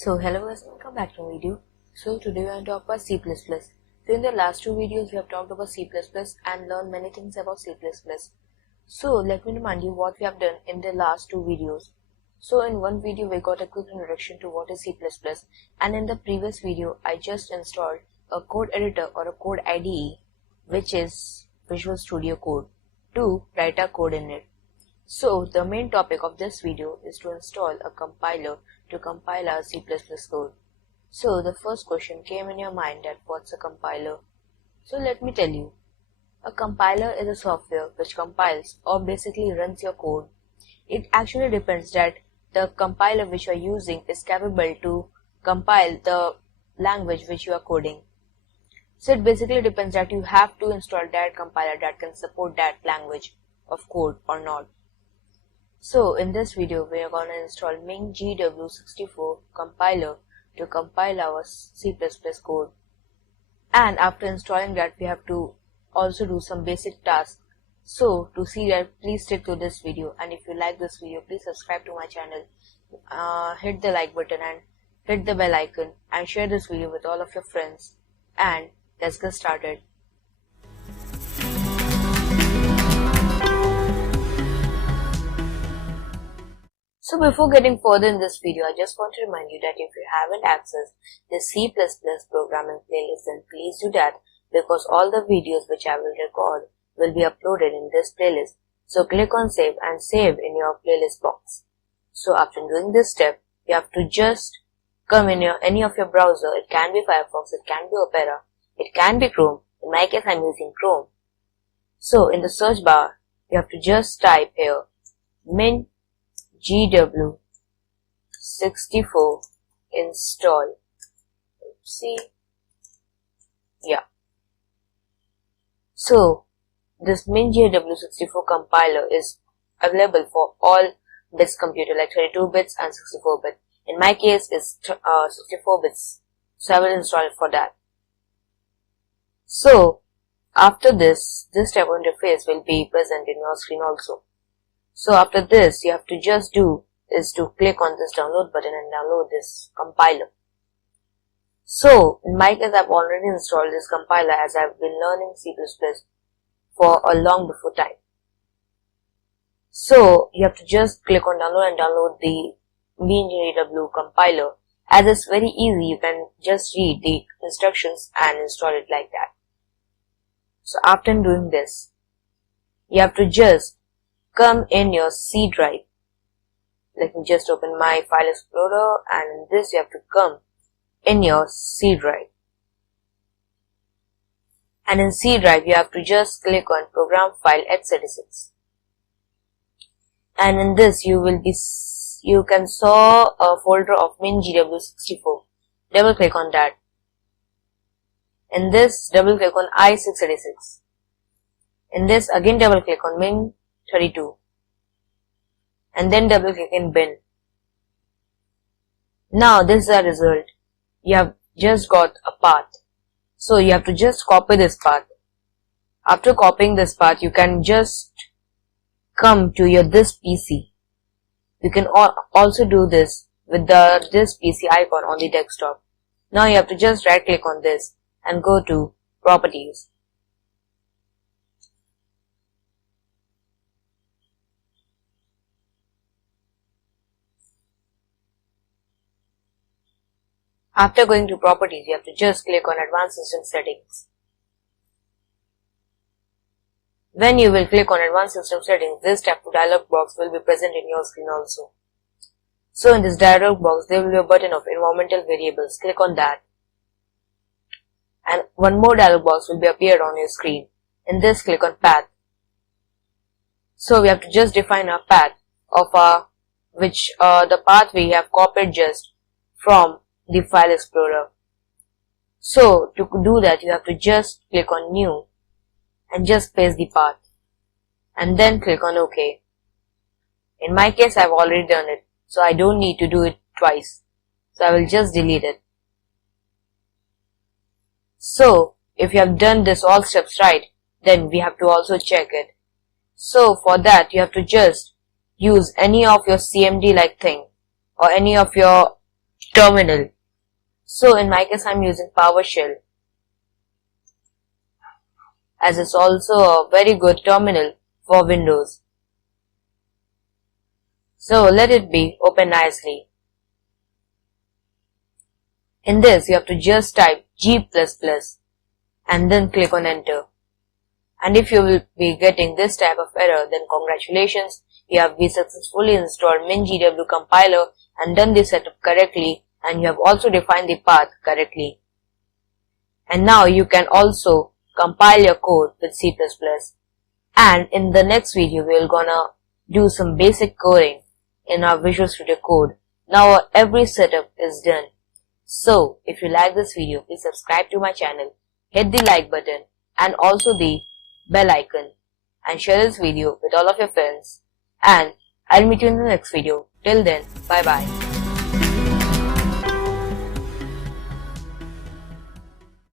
So hello guys, welcome back to my video. So today we are going to talk about C++. So in the last two videos we have talked about C++ and learned many things about C++. So let me remind you what we have done in the last two videos. So in one video we got a quick introduction to what is C++, and in the previous video I just installed a code editor or a code IDE, which is Visual Studio Code, to write our code in it. So the main topic of this video is to install a compiler to compile our C++ code. So the first question came in your mind that what's a compiler? So let me tell you. A compiler is a software which compiles or basically runs your code. It actually depends that the compiler which you are using is capable to compile the language which you are coding. So it basically depends that you have to install that compiler that can support that language of code or not. So in this video we are going to install minGW-64 compiler to compile our C++ code, and after installing that we have to also do some basic tasks. So to see that, please stick to this video, and if you like this video, please subscribe to my channel, hit the like button and hit the bell icon, and share this video with all of your friends, and let's get started. So before getting further in this video, I just want to remind you that if you haven't accessed the C++ programming playlist, then please do that, because all the videos which I will record will be uploaded in this playlist. So click on save and save in your playlist box. So after doing this step, you have to just come in any of your browser. It can be Firefox, it can be Opera, it can be Chrome. In my case, I'm using Chrome. So in the search bar, you have to just type here minGW-64 install. So this minGW-64 compiler is available for all bits computer, like 32 bits and 64 bits. In my case it's 64 bits, so I will install it for that. So after this type of interface will be present in your screen also. So after this, you have to just do is to click on this download button and download this compiler. So in my case, I've already installed this compiler as I've been learning C++ for a long before time. So you have to just click on download and download the minGW compiler. As it's very easy, you can just read the instructions and install it like that. So after doing this, you have to just come in your C drive. Let me just open my file explorer, and in this you have to come in your C drive. And in C drive you have to just click on program file x86. And in this you can saw a folder of minGW-64. Double click on that. In this, double click on i686. In this, again double click on min32, and then double click in bin. Now this is the result. You have just got a path. So you have to just copy this path. After copying this path, you can just come to your this PC. You can also do this with this PC icon on the desktop. Now you have to just right click on this and go to properties. After going to properties, you have to just click on advanced system settings. When you will click on advanced system settings, this type of dialog box will be present in your screen also. So in this dialog box, there will be a button of environmental variables. Click on that. And one more dialog box will be appeared on your screen. In this, click on path. So we have to just define our path of the path we have copied just from the file explorer. So to do that, you have to just click on new and just paste the path, and then click on OK. In my case, I've already done it, so I don't need to do it twice. So I will just delete it. So if you have done this all steps right, then we have to also check it. So for that, you have to just use any of your CMD like thing or any of your terminal. So in my case I'm using PowerShell, as it's also a very good terminal for Windows. So let it be open nicely. In this you have to just type G++ and then click on enter. And if you will be getting this type of error, then congratulations, you have been successfully installed minGW compiler and done the setup correctly, and you have also defined the path correctly. And now you can also compile your code with C++. And in the next video we are gonna do some basic coding in our Visual Studio Code. Now our every setup is done. So if you like this video, please subscribe to my channel, hit the like button and also the bell icon, and share this video with all of your friends, and I'll meet you in the next video. Till then, bye bye.